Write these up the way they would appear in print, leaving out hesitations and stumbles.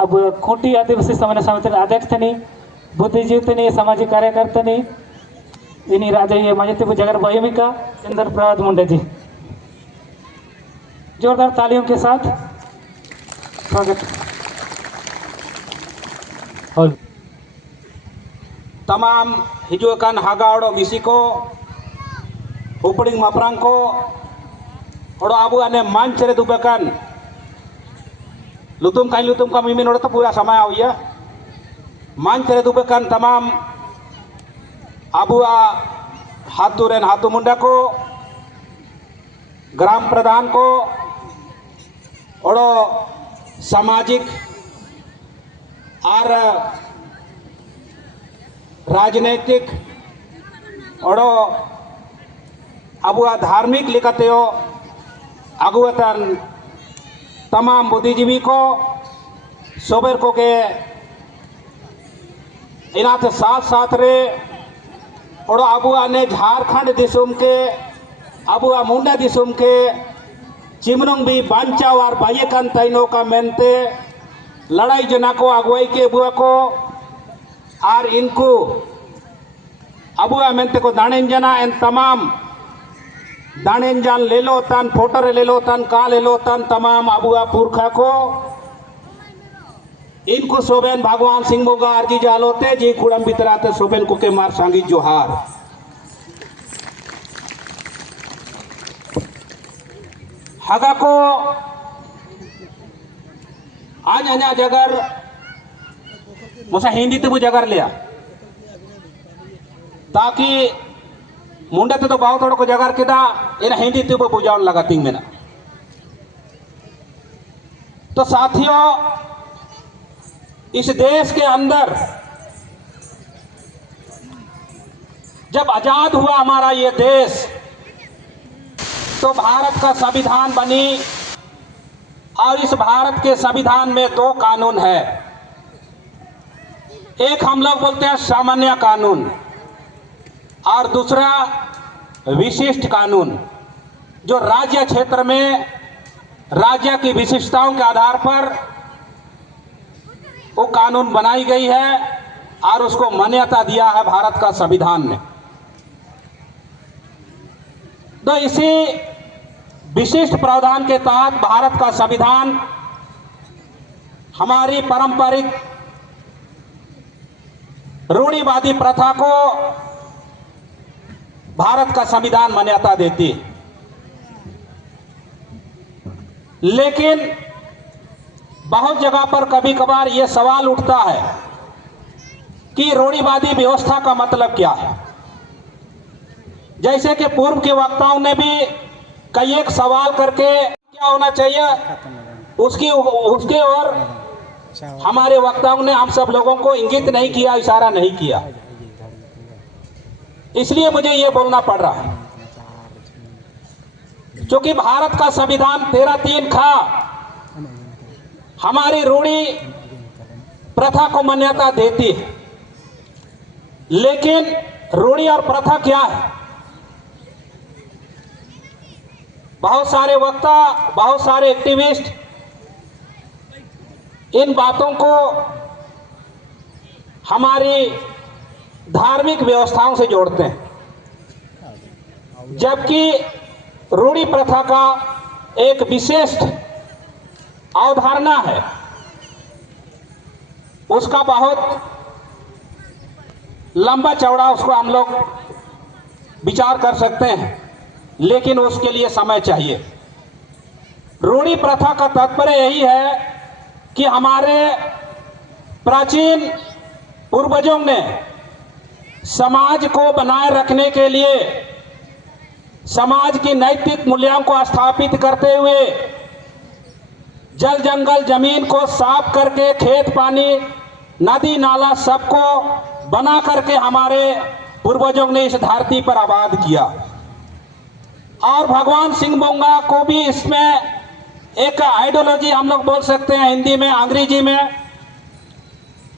अब खूंटी आदिवासी समन्वय समिति अध्यक्ष थनी बुद्धिजीवी सामाजिक कार्यकर्ता इन्हीं राजे मजती जगर भूमिका चंद्र प्रसाद मुंडे जी, जोरदार तालियों के साथ स्वागत। तमाम हिजुकान हागाओ मिसी को उपडिंग मापरांग को ओडो आबू अने मंच रे दुबकान लुतुम का मिमिन ओडो तो पूरा समय आउया मंच रे दुबकान तमाम आबुआ हाथू रेन हाथू मुंडा को ग्राम प्रधान को ओडो सामाजिक और राजनैतिक ओडो आबुआ धार्मिक लिखते हो अगुवतन तमाम बुद्धिजीवी को सोबर को के इनाते साथ साथ रे और आबुआ ने झारखंड दिसुम के आबुआ मुंडा दिसुम के चिमनों भी बांचाव और बायकान तैनो का मेनते लड़ाई जना को अगुवाई के बुआ को और इनको अबुआ मेनते को दानेन जना एन तमाम दानेन जान ले लो तन फोटो ले लो तन का ले लो तन तमाम अबुआ पुरखा को इनको सोबेन भगवान सिंह बोगा अर्जी जालोते जी कुड़म बितराते सोबेन को के मार सांगी जोहार। हगा को आज अन्य जगर मुसा हिंदी तो जगर लिया ताकि मुंडे तो बहुत थोड़ा को जगर किदा इन हिंदी तो बुझावन लगा तिंग में ना। तो साथियों इस देश के अंदर जब आजाद हुआ हमारा ये देश तो भारत का संविधान बनी और इस भारत के संविधान में दो कानून है। एक हम लोग बोलते हैं सामान्य कानून और दूसरा विशिष्ट कानून, जो राज्य क्षेत्र में राज्य की विशिष्टताओं के आधार पर वो कानून बनाई गई है और उसको मान्यता दिया है भारत का संविधान ने। तो इसी विशिष्ट प्रावधान के तहत भारत का संविधान हमारी पारंपरिक रूढ़िवादी प्रथा को भारत का संविधान मान्यता देती है। लेकिन बहुत जगह पर कभी कभार यह सवाल उठता है कि रूढ़िवादी व्यवस्था का मतलब क्या है। जैसे कि पूर्व के वक्ताओं ने भी कई एक सवाल करके क्या होना चाहिए उसके और हमारे वक्ताओं ने हम सब लोगों को इंगित नहीं किया, इशारा नहीं किया। इसलिए मुझे ये बोलना पड़ रहा है क्योंकि भारत का संविधान 13(3) खा हमारी रूढ़ी प्रथा को मान्यता देती है। लेकिन रूढ़ी और प्रथा क्या है? बहुत सारे वक्ता, बहुत सारे एक्टिविस्ट इन बातों को हमारी धार्मिक व्यवस्थाओं से जोड़ते हैं, जबकि रूढ़ी प्रथा का एक विशिष्ट अवधारणा है, उसका बहुत लंबा चौड़ा उसको हम लोग विचार कर सकते हैं, लेकिन उसके लिए समय चाहिए। रूढ़ी प्रथा का तात्पर्य यही है कि हमारे प्राचीन पूर्वजों ने समाज को बनाए रखने के लिए समाज की नैतिक मूल्यों को स्थापित करते हुए जल जंगल जमीन को साफ करके खेत पानी नदी नाला सबको बना करके हमारे पूर्वजों ने इस धरती पर आबाद किया। और भगवान सिंह बोंगा को भी इसमें एक आइडियोलॉजी हम लोग बोल सकते हैं, हिंदी में, अंग्रेजी में,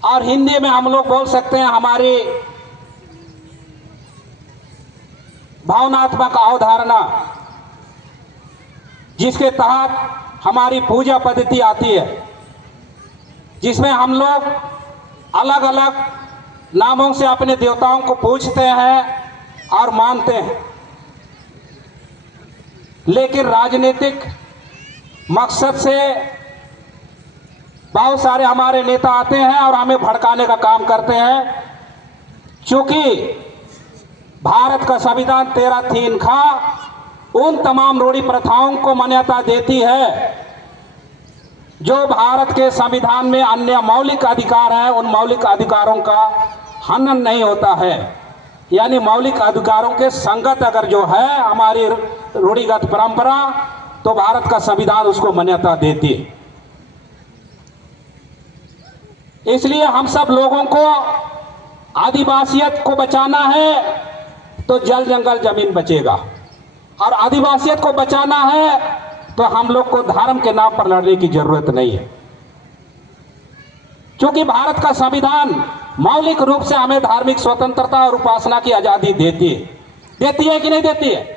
और हिंदी में हम लोग बोल सकते हैं हमारी भावनात्मक अवधारणा, जिसके तहत हमारी पूजा पद्धति आती है। जिसमें हम लोग अलग अलग नामों से अपने देवताओं को पूजते हैं और मानते हैं, लेकिन राजनीतिक मकसद से बहुत सारे हमारे नेता आते हैं और हमें भड़काने का काम करते हैं। क्योंकि भारत का संविधान 13(3) खा उन तमाम रूढ़ी प्रथाओं को मान्यता देती है जो भारत के संविधान में अन्य मौलिक अधिकार है, उन मौलिक अधिकारों का हनन नहीं होता है। यानी मौलिक अधिकारों के संगत अगर जो है हमारी रूढ़िगत परंपरा, तो भारत का संविधान उसको मान्यता देती है। इसलिए हम सब लोगों को आदिवासियत को बचाना है तो जल जंगल जमीन बचेगा, और आदिवासियत को बचाना है तो हम लोग को धर्म के नाम पर लड़ने की जरूरत नहीं है। क्योंकि भारत का संविधान मौलिक रूप से हमें धार्मिक स्वतंत्रता और उपासना की आजादी देती है कि नहीं देती है?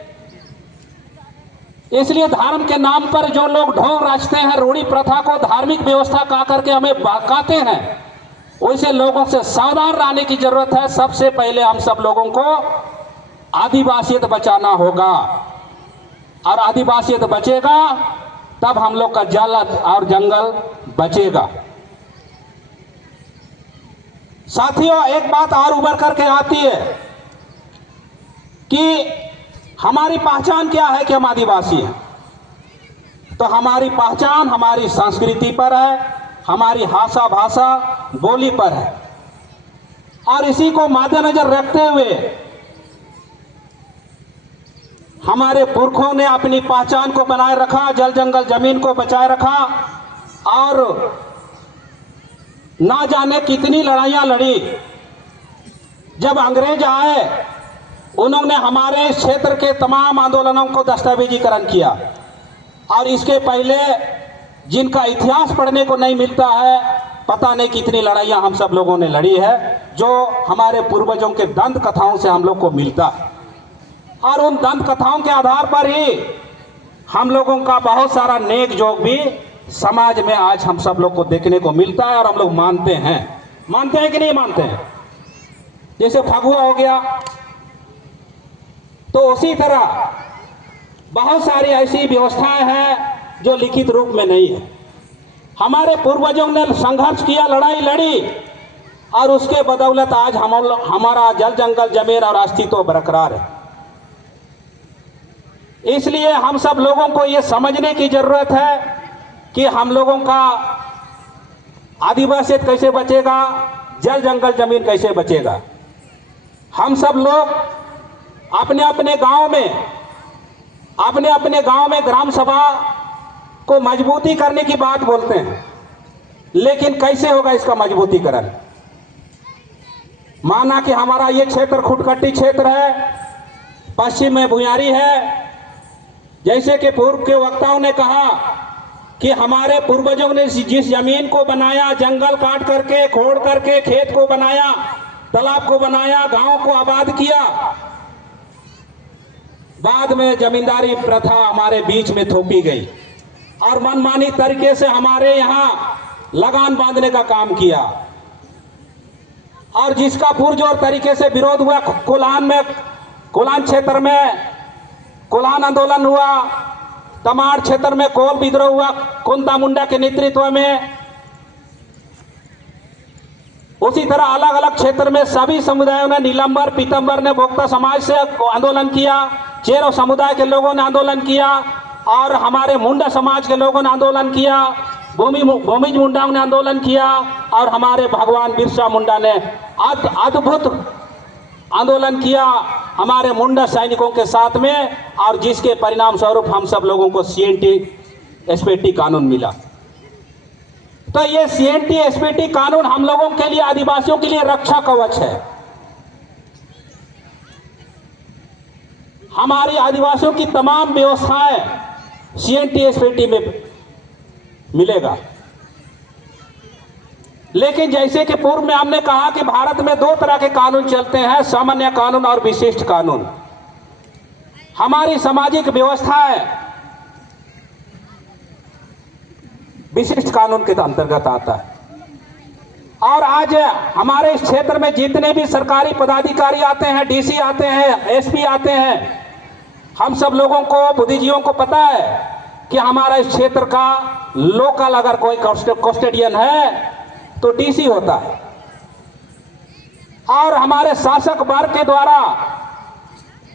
इसलिए धर्म के नाम पर जो लोग ढोंग रचते हैं, रूढ़ी प्रथा को धार्मिक व्यवस्था कहा करके हमें बहकाते हैं, वैसे लोगों से सावधान रहने की जरूरत है। सबसे पहले हम सब लोगों को आदिवासियत बचाना होगा, और आदिवासियत बचेगा तब हम लोग का जल और जंगल बचेगा। साथियों, एक बात और उभर करके आती है कि हमारी पहचान क्या है कि हम आदिवासी हैं। तो हमारी पहचान हमारी संस्कृति पर है, हमारी भाषा बोली पर है, और इसी को मद्देनजर रखते हुए हमारे पुरखों ने अपनी पहचान को बनाए रखा, जल जंगल जमीन को बचाए रखा, और ना जाने कितनी लड़ाइयां लड़ी। जब अंग्रेज आए, उन्होंने हमारे क्षेत्र के तमाम आंदोलनों को दस्तावेजीकरण किया, और इसके पहले जिनका इतिहास पढ़ने को नहीं मिलता है, पता नहीं कितनी लड़ाइयां हम सब लोगों ने लड़ी है, जो हमारे पूर्वजों के दंत कथाओं से हम लोग को मिलता है। और उन दंत कथाओं के आधार पर ही हम लोगों का बहुत सारा नेक जोग भी समाज में आज हम सब लोग को देखने को मिलता है, और हम लोग मानते हैं कि नहीं मानते हैं? जैसे फगुआ हो गया, तो उसी तरह बहुत सारी ऐसी व्यवस्थाएं हैं जो लिखित रूप में नहीं है। हमारे पूर्वजों ने संघर्ष किया, लड़ाई लड़ी, और उसके बदौलत आज हमारा जल जंगल जमीन और अस्तित्व बरकरार है। इसलिए हम सब लोगों को ये समझने की जरूरत है कि हम लोगों का आदिवासियत कैसे बचेगा, जल जंगल जमीन कैसे बचेगा। हम सब लोग अपने अपने गांव में ग्राम सभा को मजबूती करने की बात बोलते हैं, लेकिन कैसे होगा इसका मजबूतीकरण? माना कि हमारा ये क्षेत्र खुटकट्टी क्षेत्र है, पश्चिम में भुयारी है। जैसे कि पूर्व के वक्ताओं ने कहा कि हमारे पूर्वजों ने जिस जमीन को बनाया, जंगल काट करके, खोड़ करके, खेत को बनाया, तालाब को बनाया, गांव को आबाद किया, बाद में जमींदारी प्रथा हमारे बीच में थोपी गई और मनमानी तरीके से हमारे यहाँ लगान बांधने का काम किया, और जिसका पुरजोर तरीके से विरोध हुआ। कोलान क्षेत्र में कोलान आंदोलन हुआ, तमाड़ क्षेत्र में कोल विद्रोह हुआ कुंता मुंडा के नेतृत्व में। उसी तरह अलग अलग क्षेत्र में सभी समुदायों ने, नीलंबर पीतंबर ने भोक्ता समाज से आंदोलन किया, चेरो समुदाय के लोगों ने आंदोलन किया, और हमारे मुंडा समाज के लोगों ने आंदोलन किया, भूमिज मुंडाओं ने आंदोलन किया, और हमारे भगवान बिरसा मुंडा ने अद्भुत आंदोलन किया हमारे मुंडा सैनिकों के साथ में, और जिसके परिणाम स्वरूप हम सब लोगों को CNT SPT कानून मिला। तो ये CNT SPT कानून हम लोगों के लिए, आदिवासियों के लिए रक्षा कवच है। हमारी आदिवासियों की तमाम व्यवस्थाएं CNT SPT में मिलेगा। लेकिन जैसे कि पूर्व में हमने कहा कि भारत में 2 तरह के कानून चलते हैं, सामान्य कानून और विशिष्ट कानून। हमारी सामाजिक व्यवस्थाएं विशिष्ट कानून के अंतर्गत आता है। और आज हमारे इस क्षेत्र में जितने भी सरकारी पदाधिकारी आते हैं, डीसी आते हैं, एसपी आते हैं, हम सब लोगों को, बुद्धिजीवियों को पता है कि हमारा इस क्षेत्र का लोकल अगर कोई कस्टोडियन है तो डीसी होता है। और हमारे शासक वर्ग के द्वारा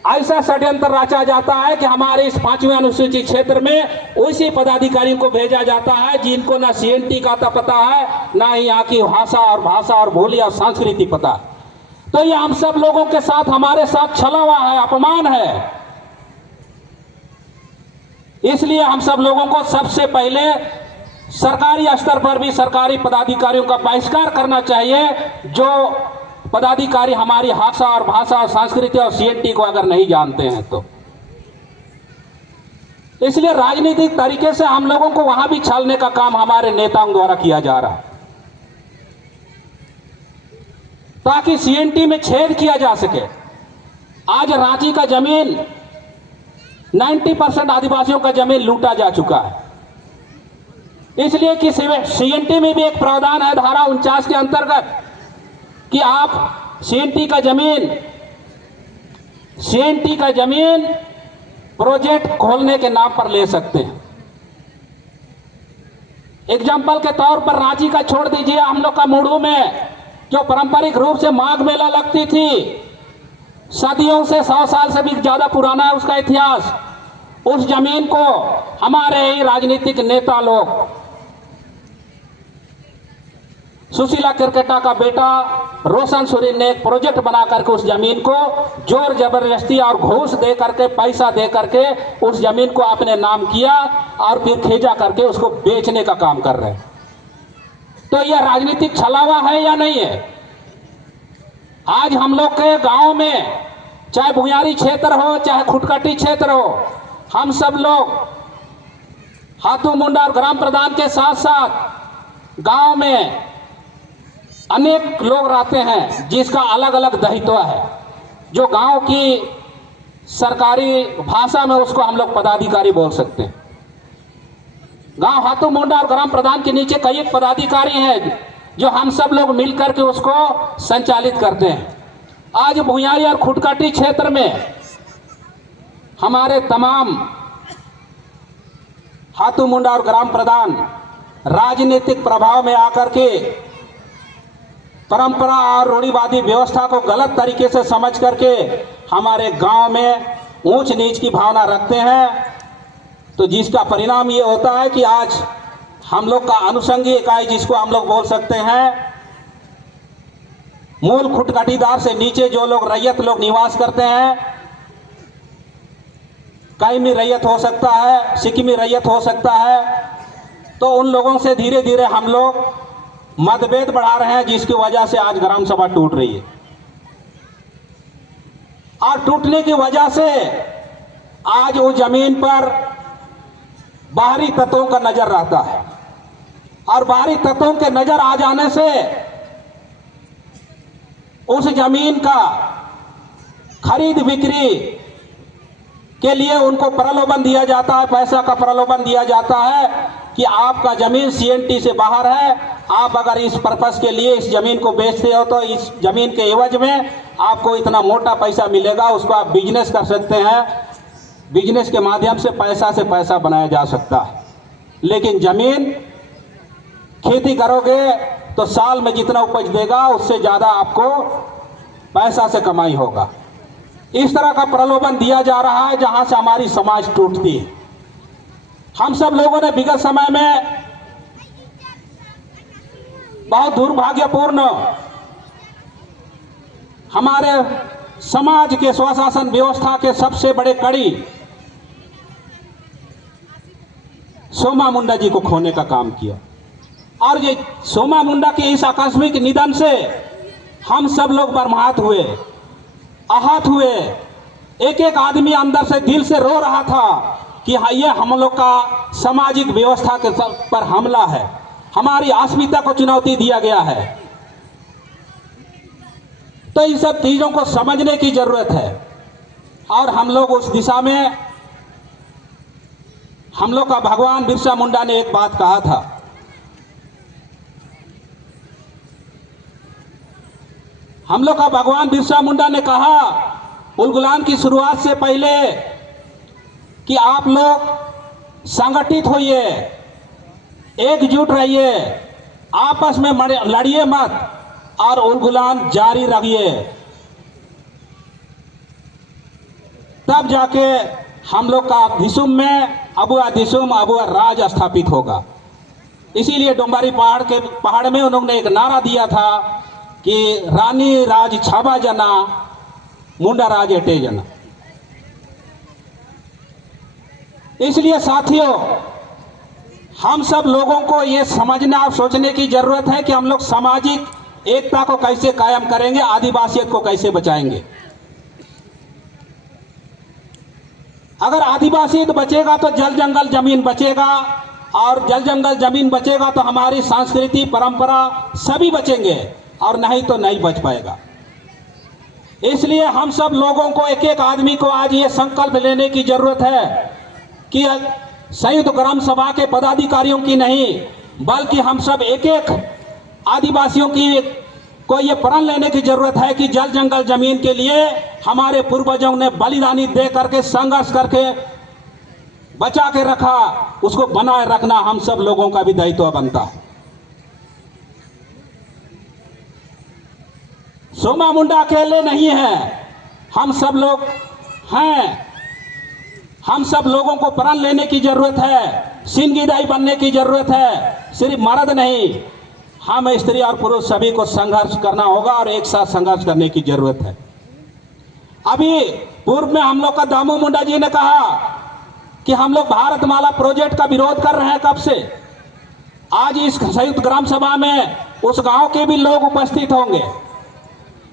ऐसा षड्यंत्र रचा जाता है कि हमारे इस 5वें अनुसूचित क्षेत्र में उसी पदाधिकारी को भेजा जाता है जिनको ना सीएनटी का पता है, ना ही यहाँ की भाषा और बोली और संस्कृति पता। तो ये हम सब लोगों के साथ, हमारे साथ छला हुआ है, अपमान है। इसलिए हम सब लोगों को सबसे पहले सरकारी स्तर पर भी सरकारी पदाधिकारियों का बहिष्कार करना चाहिए, जो पदाधिकारी हमारी भाषा और संस्कृति और सीएनटी को अगर नहीं जानते हैं तो। इसलिए राजनीतिक तरीके से हम लोगों को वहां भी छालने का काम हमारे नेताओं द्वारा किया जा रहा है, ताकि सीएनटी में छेद किया जा सके। आज रांची का जमीन 90% आदिवासियों का जमीन लूटा जा चुका है, इसलिए कि सीएनटी में भी एक प्रावधान है धारा 49 के अंतर्गत कि आप सीएनटी का जमीन प्रोजेक्ट खोलने के नाम पर ले सकते हैं। एग्जाम्पल के तौर पर रांची का छोड़ दीजिए, हम लोग का मुड़ू में जो पारंपरिक रूप से माघ मेला लगती थी, सदियों से 100 साल से भी ज्यादा पुराना है उसका इतिहास। उस जमीन को हमारे ही राजनीतिक नेता लोग, सुशीला किरकेटा का बेटा रोशन सोरेन ने एक प्रोजेक्ट बना करके उस जमीन को जोर जबरदस्ती और घूस दे करके, पैसा दे करके उस जमीन को अपने नाम किया और फिर खेजा करके उसको बेचने का काम कर रहे हैं। तो यह राजनीतिक छलावा है या नहीं है? आज हम लोग के गांव में, चाहे भुयारी क्षेत्र हो चाहे खुटकटी क्षेत्र हो, हम सब लोग हाथू मुंडा और ग्राम प्रधान के साथ साथ गांव में अनेक लोग रहते हैं जिसका अलग अलग दायित्व है, जो गांव की सरकारी भाषा में उसको हम लोग पदाधिकारी बोल सकते हैं। गांव हाथू मुंडा और ग्राम प्रधान के नीचे कई पदाधिकारी हैं जो हम सब लोग मिलकर के उसको संचालित करते हैं। आज भुयारी और खुटकटी क्षेत्र में हमारे तमाम हाथू मुंडा और ग्राम प्रधान राजनीतिक प्रभाव में आकर के परंपरा और रूढ़िवादी व्यवस्था को गलत तरीके से समझ करके हमारे गांव में ऊंच नीच की भावना रखते हैं। तो जिसका परिणाम ये होता है कि आज हम लोग का अनुषंगी इकाई, जिसको हम लोग बोल सकते हैं, मूल खुटकटीदार से नीचे जो लोग रैयत लोग निवास करते हैं, कायमी रैयत हो सकता है, सिक्किमी रैयत हो सकता है, तो उन लोगों से धीरे धीरे हम लोग मतभेद बढ़ा रहे हैं, जिसकी वजह से आज ग्राम सभा टूट रही है। और टूटने की वजह से आज वो जमीन पर बाहरी तत्वों का नजर रहता है, और बाहरी तत्वों के नजर आ जाने से उस जमीन का खरीद बिक्री के लिए उनको प्रलोभन दिया जाता है, पैसा का प्रलोभन दिया जाता है कि आपका जमीन सीएनटी से बाहर है, आप अगर इस पर्पस के लिए इस जमीन को बेचते हो तो इस जमीन के एवज में आपको इतना मोटा पैसा मिलेगा, उसको आप बिजनेस कर सकते हैं, बिजनेस के माध्यम से पैसा बनाया जा सकता है। लेकिन जमीन खेती करोगे तो साल में जितना उपज देगा उससे ज्यादा आपको पैसा से कमाई होगा। इस तरह का प्रलोभन दिया जा रहा है, जहां से हमारी समाज टूटती है। हम सब लोगों ने विगत समय में बहुत दुर्भाग्यपूर्ण हमारे समाज के स्वशासन व्यवस्था के सबसे बड़े कड़ी सोमा मुंडा जी को खोने का काम किया। और ये सोमा मुंडा के इस आकस्मिक निधन से हम सब लोग बर्माहत हुए, आहत हुए। एक एक आदमी अंदर से दिल से रो रहा था कि हाँ, ये हम लोग का सामाजिक व्यवस्था के पर हमला है, हमारी अस्मिता को चुनौती दिया गया है। तो इन सब चीजों को समझने की जरूरत है, और हम लोग उस दिशा में, हम लोग का भगवान बिरसा मुंडा ने एक बात कहा था हम लोग का भगवान बिरसा मुंडा ने कहा उलगुलान की शुरुआत से पहले कि आप लोग संगठित होइए, एकजुट रहिए, आपस में लड़िए मत और उलगुलान जारी रखिए, तब जाके हम लोग का दिसुम में अबुआ दिसुम अबुआ राज स्थापित होगा। इसीलिए डोंबारी पहाड़ में उन्होंने एक नारा दिया था कि रानी राज छाबा जना मुंडा राज एटे जना। इसलिए साथियों, हम सब लोगों को ये समझना और सोचने की जरूरत है कि हम लोग सामाजिक एकता को कैसे कायम करेंगे, आदिवासियत को कैसे बचाएंगे। अगर आदिवासियत बचेगा तो जल जंगल जमीन बचेगा, और जल जंगल जमीन बचेगा तो हमारी संस्कृति परंपरा सभी बचेंगे, और नहीं तो नहीं बच पाएगा। इसलिए हम सब लोगों को, एक एक आदमी को आज ये संकल्प लेने की जरूरत है कि संयुक्त ग्राम सभा के पदाधिकारियों की नहीं, बल्कि हम सब एक एक आदिवासियों की को ये प्रण लेने की जरूरत है कि जल जंगल जमीन के लिए हमारे पूर्वजों ने बलिदानी दे करके संघर्ष करके बचा के रखा, उसको बनाए रखना हम सब लोगों का भी दायित्व बनता है। सोमा मुंडा अकेले नहीं है, हम सब लोग हैं। हम सब लोगों को प्रण लेने की जरूरत है, सिंहगिदाई बनने की जरूरत है। सिर्फ मर्द नहीं, हम स्त्री और पुरुष सभी को संघर्ष करना होगा और एक साथ संघर्ष करने की जरूरत है। अभी पूर्व में हम लोग का दामू मुंडा जी ने कहा कि हम लोग भारतमाला प्रोजेक्ट का विरोध कर रहे हैं कब से। आज इस संयुक्त ग्राम सभा में उस गांव के भी लोग उपस्थित होंगे।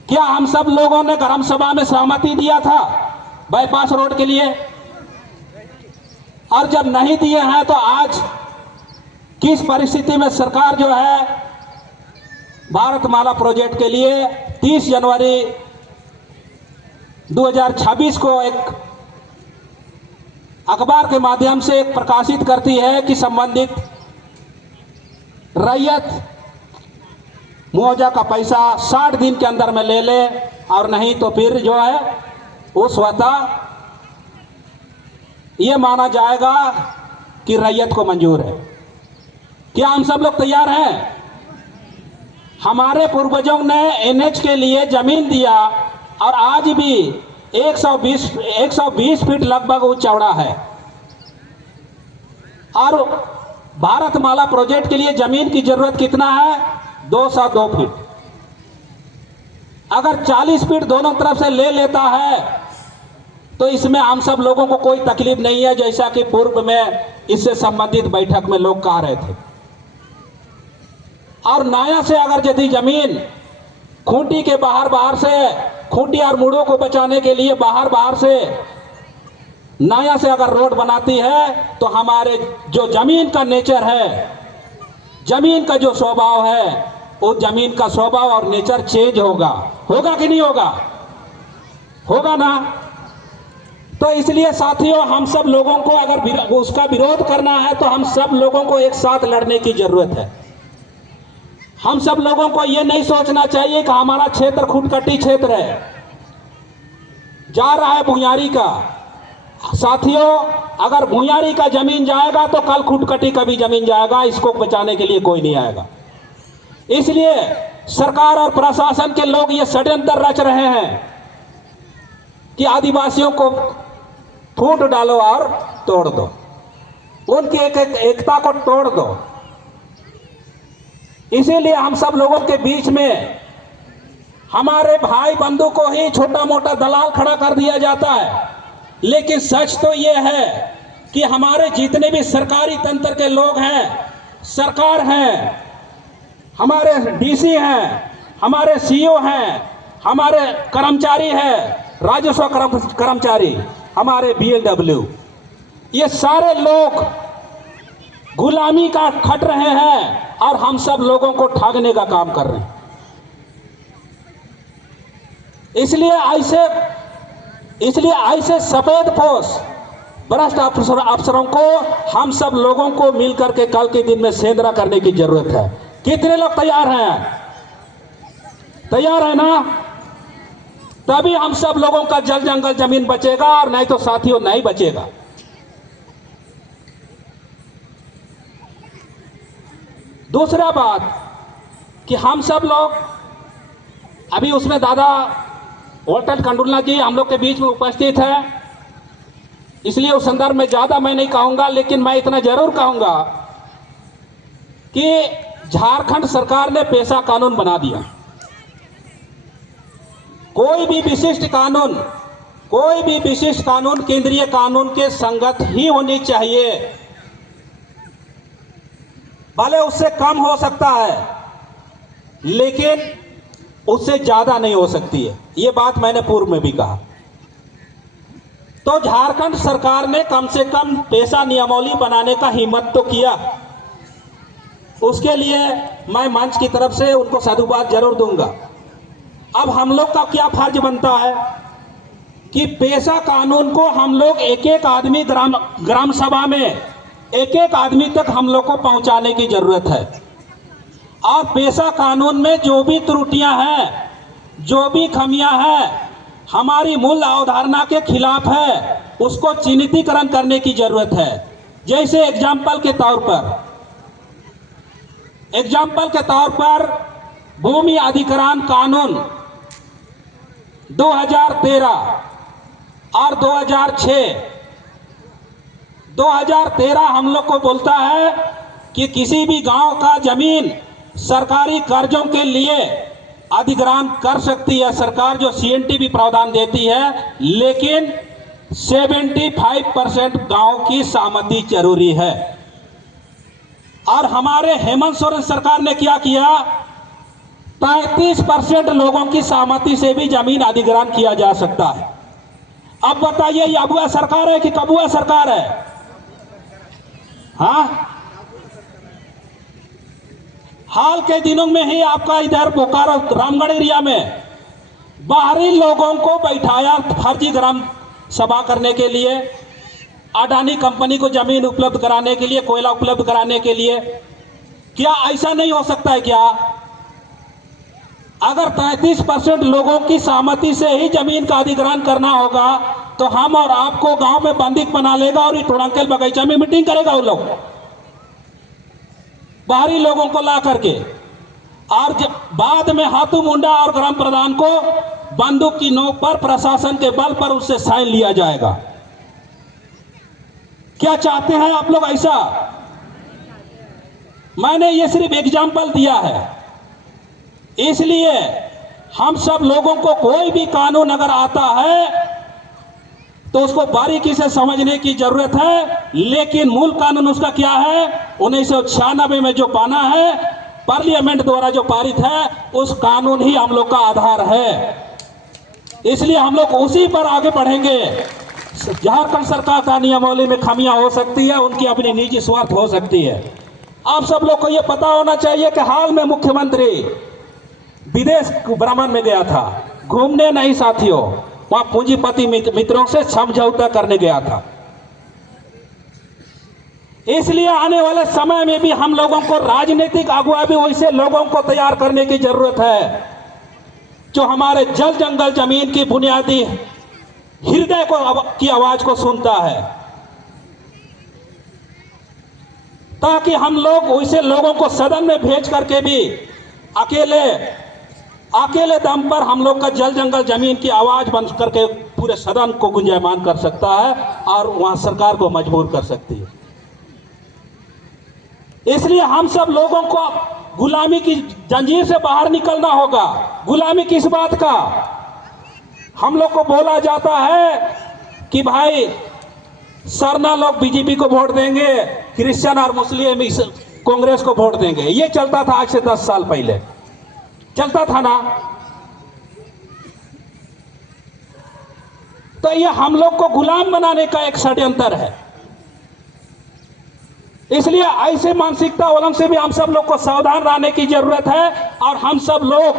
क्या हम सब लोगों ने ग्राम सभा में सहमति दिया था बाईपास रोड के लिए? और जब नहीं दिए हैं तो आज किस परिस्थिति में सरकार जो है भारतमाला प्रोजेक्ट के लिए 30 जनवरी 2026 को एक अखबार के माध्यम से एक प्रकाशित करती है कि संबंधित रैयत मुआवजा का पैसा 60 दिन के अंदर में ले ले, और नहीं तो फिर जो है वो स्वतः ये माना जाएगा कि रैयत को मंजूर है। क्या हम सब लोग तैयार हैं? हमारे पूर्वजों ने एनएच के लिए जमीन दिया और आज भी 120 फीट लगभग वो चौड़ा है, और भारतमाला प्रोजेक्ट के लिए जमीन की जरूरत कितना है? 202 फीट। अगर 40 फीट दोनों तरफ से ले लेता है तो इसमें हम सब लोगों को कोई तकलीफ नहीं है, जैसा कि पूर्व में इससे संबंधित बैठक में लोग कह रहे थे। और नया से अगर यदि जमीन खूंटी के बाहर से, खूंटी और मुड़ों को बचाने के लिए बाहर से नया से अगर रोड बनाती है तो हमारे जो जमीन का नेचर है, जमीन का जो स्वभाव है, वो जमीन का स्वभाव और नेचर चेंज होगा कि नहीं होगा? होगा ना। तो इसलिए साथियों, हम सब लोगों को अगर उसका विरोध करना है तो हम सब लोगों को एक साथ लड़ने की जरूरत है। हम सब लोगों को यह नहीं सोचना चाहिए कि हमारा क्षेत्र खुटकटी क्षेत्र है, जा रहा है भुयारी का। साथियों, अगर भुयारी का जमीन जाएगा तो कल खुटकटी का भी जमीन जाएगा, इसको बचाने के लिए कोई नहीं आएगा। इसलिए सरकार और प्रशासन के लोग ये षड्यंत्र रच रहे हैं कि आदिवासियों को फूट डालो और तोड़ दो, उनकी एकता को तोड़ दो। इसीलिए हम सब लोगों के बीच में हमारे भाई बंधु को ही छोटा मोटा दलाल खड़ा कर दिया जाता है, लेकिन सच तो ये है कि हमारे जितने भी सरकारी तंत्र के लोग हैं, सरकार हैं, हमारे डीसी हैं, हमारे सीईओ हैं, हमारे कर्मचारी हैं, राजस्व कर्मचारी, हमारे बीएलडब्ल्यू, ये सारे लोग गुलामी का खट रहे हैं और हम सब लोगों को ठगने का काम कर रहे हैं। इसलिए ऐसे सफेद पोश भ्रष्ट अफसरों को हम सब लोगों को मिलकर के कल के दिन में सेंधरा करने की जरूरत है। कितने लोग तैयार हैं? तैयार है ना? तभी हम सब लोगों का जल जंगल जमीन बचेगा, और नहीं तो साथियों नहीं बचेगा। दूसरा बात कि हम सब लोग अभी उसमें दादा होटल कंडुलना जी हम लोग के बीच में उपस्थित है, इसलिए उस संदर्भ में ज्यादा मैं नहीं कहूंगा, लेकिन मैं इतना जरूर कहूंगा कि झारखंड सरकार ने पेशा कानून बना दिया। कोई भी विशिष्ट कानून केंद्रीय कानून के संगत ही होनी चाहिए, भले उससे कम हो सकता है लेकिन उससे ज्यादा नहीं हो सकती है। ये बात मैंने पूर्व में भी कहा। तो झारखंड सरकार ने कम से कम पेशा नियमावली बनाने का हिम्मत तो किया, उसके लिए मैं मंच की तरफ से उनको साधुवाद जरूर दूंगा। अब हम लोग का क्या फर्ज बनता है कि पेशा कानून को हम लोग एक एक आदमी ग्राम सभा में एक एक आदमी तक हम लोग को पहुंचाने की जरूरत है, और पेशा कानून में जो भी त्रुटियां हैं, जो भी खामियां हैं, हमारी मूल अवधारणा के खिलाफ है, उसको चिन्हितीकरण करने की जरूरत है। जैसे एग्जाम्पल के तौर पर भूमि अधिग्रहण कानून 2013 और 2013 हम लोग को बोलता है कि किसी भी गांव का जमीन सरकारी कर्जों के लिए अधिग्रहण कर सकती है सरकार, जो CNT भी प्रावधान देती है, लेकिन 75% गांव की सहमति जरूरी है। और हमारे हेमंत सोरेन सरकार ने क्या किया, 35% लोगों की सहमति से भी जमीन अधिग्रहण किया जा सकता है। अब बताइए ये अबुआ सरकार है कि कबुआ सरकार है? हाँ, हाल के दिनों में ही आपका इधर बोकारो रामगढ़ एरिया में बाहरी लोगों को बैठाया फर्जी ग्राम सभा करने के लिए, अडानी कंपनी को जमीन उपलब्ध कराने के लिए, कोयला उपलब्ध कराने के लिए। क्या ऐसा नहीं हो सकता है क्या? अगर 33% लोगों की सहमति से ही जमीन का अधिग्रहण करना होगा तो हम और आपको गांव में बंदिक बना लेगा और ये टोड़ंकेल बगीचा में मीटिंग करेगा वो लोग, बाहरी लोगों को ला करके, और बाद में हाथू मुंडा और ग्राम प्रधान को बंदूक की नोक पर प्रशासन के बल पर उससे साइन लिया जाएगा। क्या चाहते हैं आप लोग ऐसा? मैंने ये सिर्फ एग्जाम्पल दिया है, इसलिए हम सब लोगों को कोई भी कानून अगर आता है तो उसको बारीकी से समझने की जरूरत है। लेकिन मूल कानून उसका क्या है, 1996 में जो बना है, पार्लियामेंट द्वारा जो पारित है, उस कानून ही हम लोग का आधार है। इसलिए हम लोग उसी पर आगे बढ़ेंगे। झारखंड सरकार का नियमावली में खामियां हो सकती है, उनकी अपनी निजी स्वार्थ हो सकती है। आप सब लोग को यह पता होना चाहिए कि हाल में मुख्यमंत्री विदेश भ्रमण में गया था, घूमने नहीं साथियों, वहां पूंजीपति मित्रों से समझौता करने गया था। इसलिए आने वाले समय में भी हम लोगों को राजनीतिक अगुवा भी वैसे लोगों को तैयार करने की जरूरत है जो हमारे जल जंगल जमीन की बुनियादी हृदय की आवाज को सुनता है, ताकि हम लोग वैसे लोगों को सदन में भेज करके भी अकेले दम पर हम लोग का जल जंगल जमीन की आवाज बंद करके पूरे सदन को गुंजायमान कर सकता है और वहां सरकार को मजबूर कर सकती है। इसलिए हम सब लोगों को गुलामी की जंजीर से बाहर निकलना होगा। गुलामी किस बात का? हम लोग को बोला जाता है कि भाई सरना लोग बीजेपी को वोट देंगे, क्रिश्चियन और मुस्लिम कांग्रेस को वोट देंगे। ये चलता था आज से 10 साल पहले, चलता था ना। तो ये हम लोग को गुलाम बनाने का एक षड्यंत्र है। इसलिए ऐसे मानसिकता वालों से भी हम सब लोग को सावधान रहने की जरूरत है। और हम सब लोग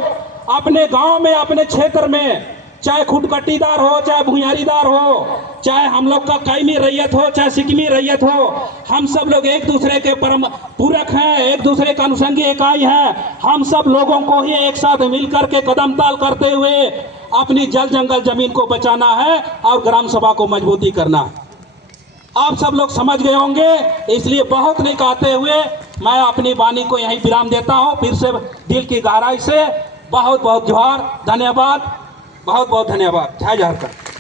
अपने गांव में, अपने क्षेत्र में चाहे खुदकट्टीदार हो, चाहे भूयारीदार हो, चाहे हम लोग का कायमी रैयत हो, चाहे सिकमी रैयत हो, हम सब लोग एक दूसरे के परम पूरक हैं, एक दूसरे का अनुषंगी इकाई हैं। हम सब लोगों को ही एक साथ मिलकर के कदम ताल करते हुए अपनी जल जंगल जमीन को बचाना है और ग्राम सभा को मजबूती करना है। आप सब लोग समझ गए होंगे, इसलिए बहुत नहीं कहते हुए मैं अपनी वाणी को यहीं विराम देता हूं। फिर से दिल की गहराई से बहुत बहुत जोहार, धन्यवाद, बहुत बहुत धन्यवाद। जय झारखंड।